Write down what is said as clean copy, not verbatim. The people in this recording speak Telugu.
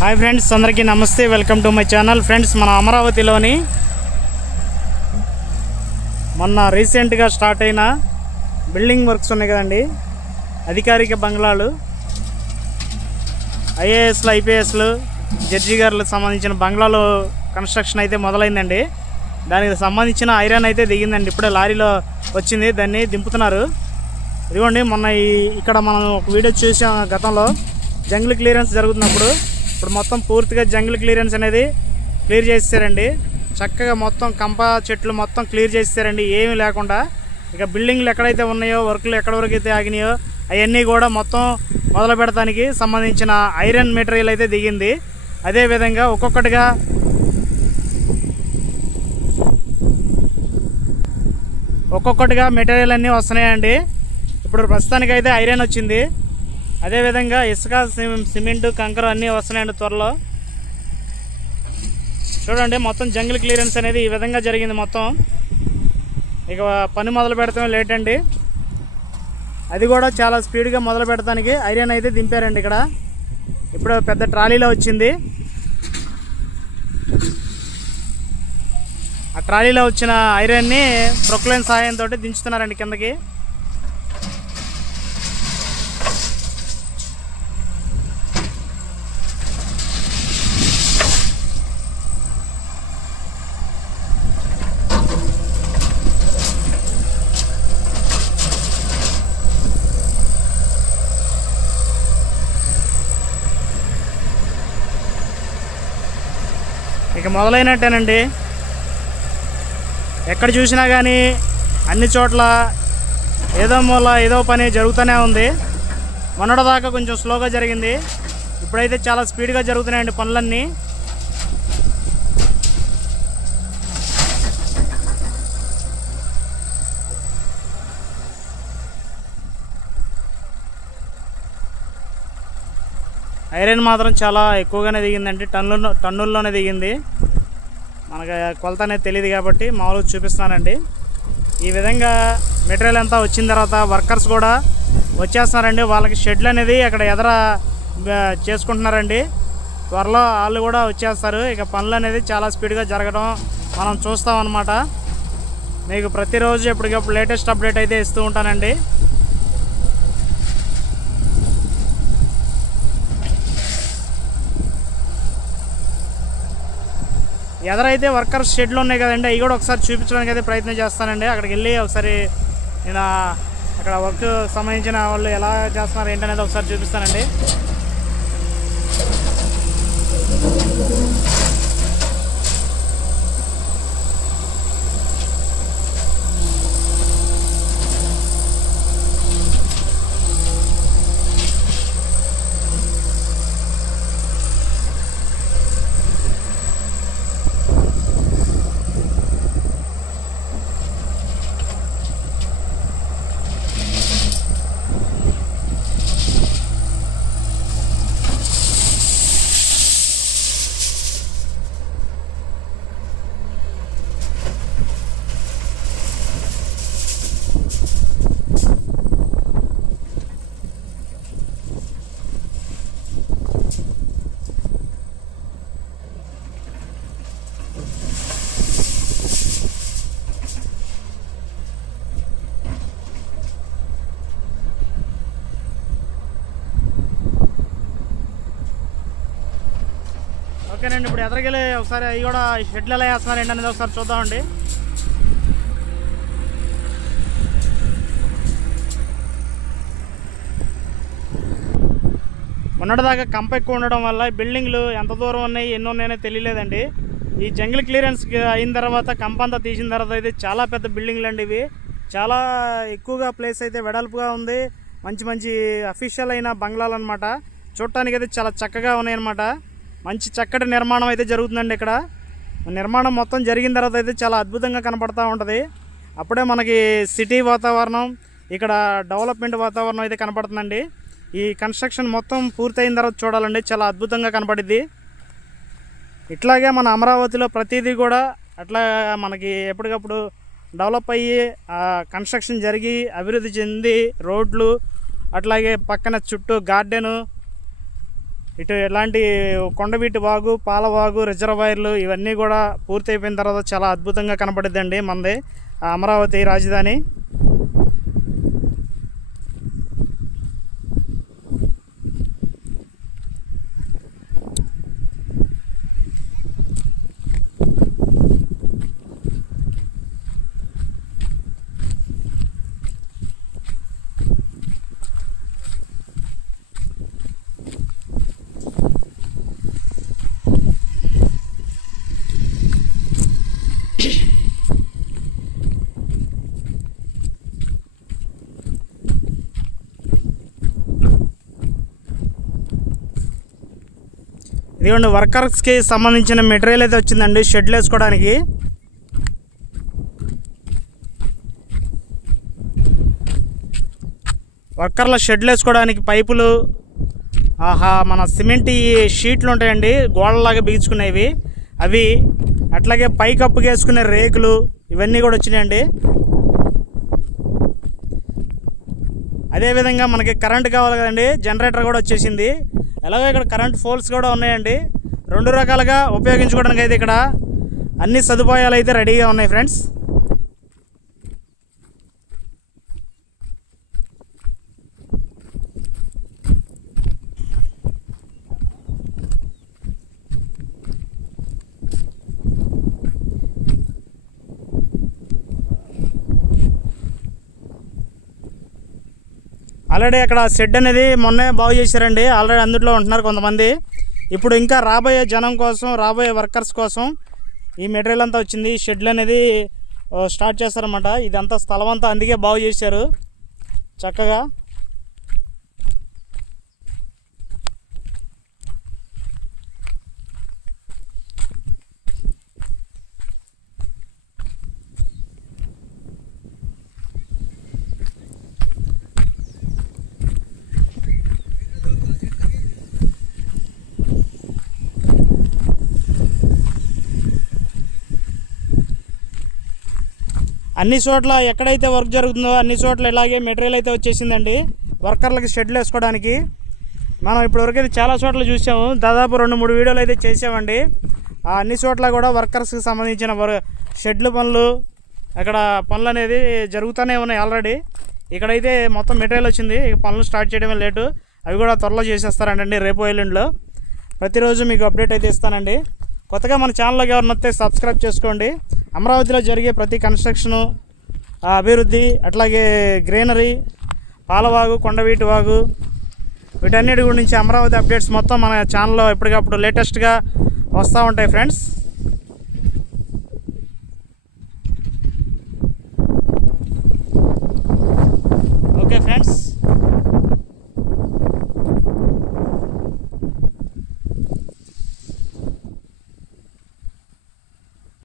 హాయ్ ఫ్రెండ్స్, అందరికీ నమస్తే. Welcome to my channel. Friends, మన అమరావతిలోని మొన్న రీసెంట్గా స్టార్ట్ అయిన బిల్డింగ్ వర్క్స్ ఉన్నాయి కదండి, అధికారిక బంగ్లాలు, ఐఏఎస్లు, ఐపీఎస్లు, జడ్జి గారులకు సంబంధించిన బంగ్లాలు కన్స్ట్రక్షన్ అయితే మొదలైందండి. దానికి సంబంధించిన ఐరన్ అయితే దిగిందండి. ఇప్పుడే లారీలో వచ్చింది, దాన్ని దింపుతున్నారు. ఇదిగోండి, మొన్న ఇక్కడ మనం ఒక వీడియో చూసాం గతంలో, జంగిల్ క్లియరెన్స్ జరుగుతున్నప్పుడు. ఇప్పుడు మొత్తం పూర్తిగా జంగిల్ క్లియరెన్స్ అనేది క్లియర్ చేస్తారండి. చక్కగా మొత్తం కంప చెట్లు మొత్తం క్లియర్ చేస్తారండి, ఏమీ లేకుండా. ఇక బిల్డింగ్లు ఎక్కడైతే ఉన్నాయో, వర్కులు ఎక్కడి వరకు అయితే ఆగినాయో అవన్నీ కూడా మొత్తం మొదలు పెడతానికి సంబంధించిన ఐరన్ మెటీరియల్ అయితే దిగింది. అదేవిధంగా ఒక్కొక్కటిగా మెటీరియల్ అన్నీ వస్తున్నాయండి. ఇప్పుడు ప్రస్తుతానికైతే ఐరన్ వచ్చింది. అదేవిధంగా ఇసుక, సిమెంట్, కంకర అన్నీ వస్తున్నాయండి త్వరలో. చూడండి, మొత్తం జంగిల్ క్లియరెన్స్ అనేది ఈ విధంగా జరిగింది మొత్తం. ఇక పని మొదలు పెడతామే లేట్ అండి. అది కూడా చాలా స్పీడ్గా మొదలు పెడతానికి ఐరన్ అయితే దింపారండి. ఇక్కడ ఇప్పుడు పెద్ద ట్రాలీలో వచ్చింది. ఆ ట్రాలీలో వచ్చిన ఐరన్ని ప్రొక్లైన్ సహాయంతో దించుతున్నారండి కిందకి. ఇక మొదలైనట్టేనండి. ఎక్కడ చూసినా కానీ అన్ని చోట్ల ఏదో మూల ఏదో పని జరుగుతూనే ఉంది. మొన్నటిదాకా కొంచెం స్లోగా జరిగింది, ఇప్పుడైతే చాలా స్పీడ్గా జరుగుతున్నాయండి పనులన్నీ. ఐరన్ మాత్రం చాలా ఎక్కువగానే దిగిందండి, టన్నుల్లోనే దిగింది. మనకు కొలత అనేది తెలియదు కాబట్టి మామూలుగా చూపిస్తున్నానండి. ఈ విధంగా మెటీరియల్ అంతా వచ్చిన తర్వాత వర్కర్స్ కూడా వచ్చేస్తున్నారండి. వాళ్ళకి షెడ్లు అనేది అక్కడ ఎదర చేసుకుంటున్నారండి. త్వరలో వాళ్ళు కూడా వచ్చేస్తారు. ఇక పనులు అనేది చాలా స్పీడ్గా జరగడం మనం చూస్తామన్నమాట. మీకు ప్రతిరోజు ఎప్పటికప్పుడు లేటెస్ట్ అప్డేట్ అయితే ఇస్తూ ఉంటానండి. ఎదరైతే వర్కర్స్ షెడ్లు ఉన్నాయి కదండి, అవి కూడా ఒకసారి చూపించడానికి అయితే ప్రయత్నం చేస్తానండి. అక్కడికి వెళ్ళి ఒకసారి నేను అక్కడ వర్క్ సంబంధించిన వాళ్ళు ఎలా చేస్తున్నారు ఏంటనేది ఒకసారి చూపిస్తానండి. ఓకేనండి, ఇప్పుడు ఎదరికెళ్ళి ఒకసారి అవి కూడా షెడ్లు ఎలా వేస్తున్నారు ఏంటనేది ఒకసారి చూద్దామండి. మొన్నటిదాకా కంప ఎక్కువ ఉండడం వల్ల బిల్డింగ్లు ఎంత దూరం ఉన్నాయి, ఎన్ని ఉన్నాయో తెలియలేదండి. ఈ జంగిల్ క్లియరెన్స్ అయిన తర్వాత, కంప అంతా తీసిన తర్వాత అయితే చాలా పెద్ద బిల్డింగ్లు అండి ఇవి. చాలా ఎక్కువగా ప్లేస్ అయితే వెడల్పుగా ఉంది. మంచి మంచి అఫీషియల్ అయిన బంగ్లాలు అనమాట. చూడటానికి అయితే చాలా చక్కగా ఉన్నాయన్నమాట. మంచి చక్కటి నిర్మాణం అయితే జరుగుతుందండి. ఇక్కడ నిర్మాణం మొత్తం జరిగిన తర్వాత అయితే చాలా అద్భుతంగా కనపడతా ఉంటుంది. అప్పుడే మనకి సిటీ వాతావరణం, ఇక్కడ డెవలప్మెంట్ వాతావరణం అయితే కనపడుతుందండి. ఈ కన్స్ట్రక్షన్ మొత్తం పూర్తయిన తర్వాత చూడాలండి, చాలా అద్భుతంగా కనపడిద్ది. ఇట్లాగే మన అమరావతిలో ప్రతిదీ కూడా అట్లా మనకి ఎప్పటికప్పుడు డెవలప్ అయ్యి కన్స్ట్రక్షన్ జరిగి అభివృద్ధి చెంది రోడ్లు, అట్లాగే పక్కన చుట్టూ గార్డెను, ఇటు ఎలాంటి కొండవీటి వాగు, పాలవాగు, రిజర్వాయర్లు ఇవన్నీ కూడా పూర్తి అయిపోయిన తర్వాత చాలా అద్భుతంగా కనపడుద్దండి మనది అమరావతి రాజధాని. ఇదిగోండి వర్కర్స్కి సంబంధించిన మెటీరియల్ అయితే వచ్చిందండి షెడ్లు వేసుకోవడానికి. వర్కర్ల షెడ్లు వేసుకోవడానికి పైపులు, మన సిమెంట్ షీట్లు ఉంటాయండి గోడలాగా బిగించుకునేవి అవి, అట్లాగే పైకప్పుకి వేసుకునే రేకులు ఇవన్నీ కూడా వచ్చినాయండి. అదేవిధంగా మనకి కరెంట్ కావాలి కదండి, జనరేటర్ కూడా వచ్చేసింది. అలాగే ఇక్కడ కరెంట్ పోల్స్ కూడా ఉన్నాయండి. 2 రకాలుగా ఉపయోగించుకోవడానికి అయితే ఇక్కడ అన్ని సదుపాయాలు అయితే రెడీగా ఉన్నాయి ఫ్రెండ్స్. ఆల్రెడీ అక్కడ షెడ్ అనేది మొన్నే బాగు చేశారండి. ఆల్రెడీ అందులో ఉంటున్నారు కొంతమంది. ఇప్పుడు ఇంకా రాబోయే జనం కోసం, రాబోయే వర్కర్స్ కోసం ఈ మెటీరియల్ అంతా వచ్చింది. ఈ షెడ్లు అనేది స్టార్ట్ చేస్తారన్నమాట. ఇదంతా స్థలం అంతా అందుకే బాగు చేశారు చక్కగా. అన్ని చోట్ల ఎక్కడైతే వర్క్ జరుగుతుందో అన్ని చోట్ల ఇలాగే మెటీరియల్ అయితే వచ్చేసిందండి వర్కర్లకి షెడ్లు వేసుకోవడానికి. మనం ఇప్పటివరకు అయితే చాలా చోట్ల చూసాము, దాదాపు 2-3 వీడియోలు అయితే చేసామండి. ఆ అన్ని చోట్ల కూడా వర్కర్స్కి సంబంధించిన షెడ్లు పనులు, అక్కడ పనులు అనేది జరుగుతూనే ఉన్నాయి ఆల్రెడీ. ఇక్కడైతే మొత్తం మెటీరియల్ వచ్చింది, ఇక పనులు స్టార్ట్ చేయడమే లేటు. అవి కూడా త్వరలో చేసేస్తారంటండి రేపు ఎల్లుండిలో. ప్రతిరోజు మీకు అప్డేట్ అయితే ఇస్తానండి. కొత్తగా మన ఛానల్లోకి ఎవరిని వస్తే సబ్స్క్రైబ్ చేసుకోండి. అమరావతిలో జరిగే ప్రతి కన్స్ట్రక్షను, అభివృద్ధి, అట్లాగే గ్రీనరీ, పాలవాగు, కొండవీటి వాగు, వీటన్నిటి గురించి అమరావతి అప్డేట్స్ మొత్తం మన ఛానల్లో ఎప్పటికప్పుడు లేటెస్ట్గా వస్తూ ఉంటాయి ఫ్రెండ్స్.